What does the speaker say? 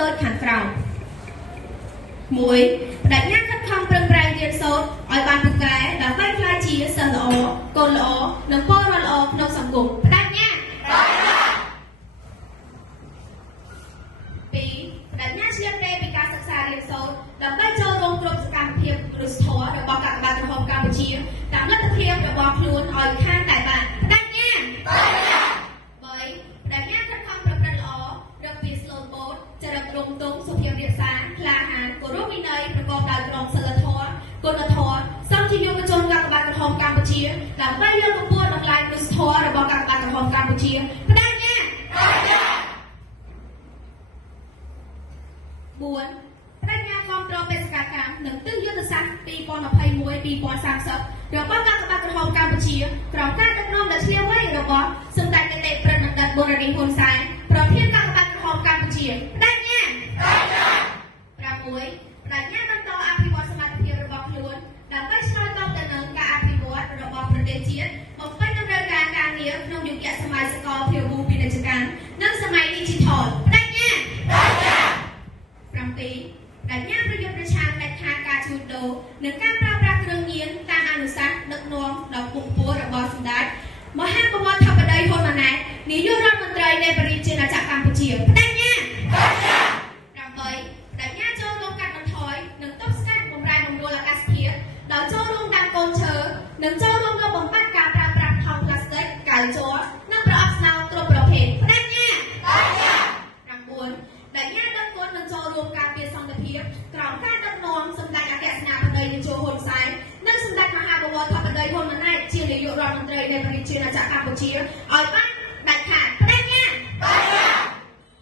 ដូចខាងក្រោម 1. បដិញ្ញាខិតខំប្រឹងប្រែងរៀនសូត្រឲ្យបានពូកែដើម្បីក្លាយជាសិស្សល្អកូនល្អនិងពលរដ្ឋល្អក្នុងសង្គមបដិញ្ញា 2. បដិញ្ញាឆ្លៀតពេលពីការសិក្សារៀនសូត្រដើម្បីចូលរួមគ្រប់សកម្មភាពគ្រឹះធម៌របស់កាកបាទក្រហមកម្ពុជាតាមលទ្ធភាពរបស់ខ្លួនឲ្យខានតែបានបដិញ្ញា 3. បដិញ្ញាខិតខំប្រព្រឹត្តល្អរកពីស្លូតបូតចរិតរំទងសុភាពរាបសារក្លាហានគោរពវិន័យប្រកបដោយក្រមសីលធម៌គុណធម៌សំជាយុវជនកាកបាទក្រហមកម្ពុជាដើម្បីលើកកម្ពស់តម្លៃគ្រឹះធម៌របស់កាកបាទក្រហមកម្ពុជាបដិញ្ញា 4. បដិញ្ញាគាំទ្របេសកកម្មនិងទិសយុទ្ធសាស្ត្រ 2021-2030 របស់កាកបាទក្រហមកម្ពុជាក្រោមការដឹកនាំដ៏ឈ្លាសវៃរបស់សម្ដេចនាយកប្រណិតបូរនីហ៊ុនសែនប្រធានកាកបាទក្រហមកម្ពុជាបដិញ្ញា 6. បដិញ្ញាបន្តអភិវឌ្ឍសមត្ថភាពរបស់ខ្លួនដើម្បីឆ្លើយតបទៅនឹងការអភិវឌ្ឍរបស់ប្រទេសជាតិបំពេញតម្រូវការការងារក្នុងយុគសម័យសកលភាវូបនីយកម្មនិងសម័យ Digital បដិញ្ញា 7. បដិញ្ញាប្រយុទ្ធប្រឆាំងដាច់ខាតការជួញដូរនិងការប្រើប្រាស់គ្រឿងញៀនតាមអនុសាសន៍ដឹកនាំដ៏ពុះពោះរបស់សម្ដេចមហាបវរធិបតីហ៊ុនម៉ាណែតនាយករដ្ឋមន្ត្រីនៃប្រជាណាចក្រកម្ពុជាបដិញ្ញា 8. បដិញ្ញាចូលរួមកាត់បន្ថយនិងទប់ស្កាត់បំរែបំរួលអាកាសធាតុដោយចូលរួមដាំកូនឈើនិងចូលរួមលុបបំបាត់ការប្រើប្រាស់ថង់ប្លាស្ទិកកៅជ័រនិងប្រអប់ស្នោគ្រប់ប្រភេទបដិញ្ញា 9. បដិញ្ញាដឹកគុណនិងចូលរួមការពារសន្តិភាពក្រោមការដឹកនាំសម្ដេចអគ្គសេនាបតីនាយកហ៊ុនសែននិងសម្ដេចមហាបវរធិបតីហ៊ុនម៉ាណែតជានាយករដ្ឋមន្ត្រីនៃប្រជាណាចក្រកម្ពុជា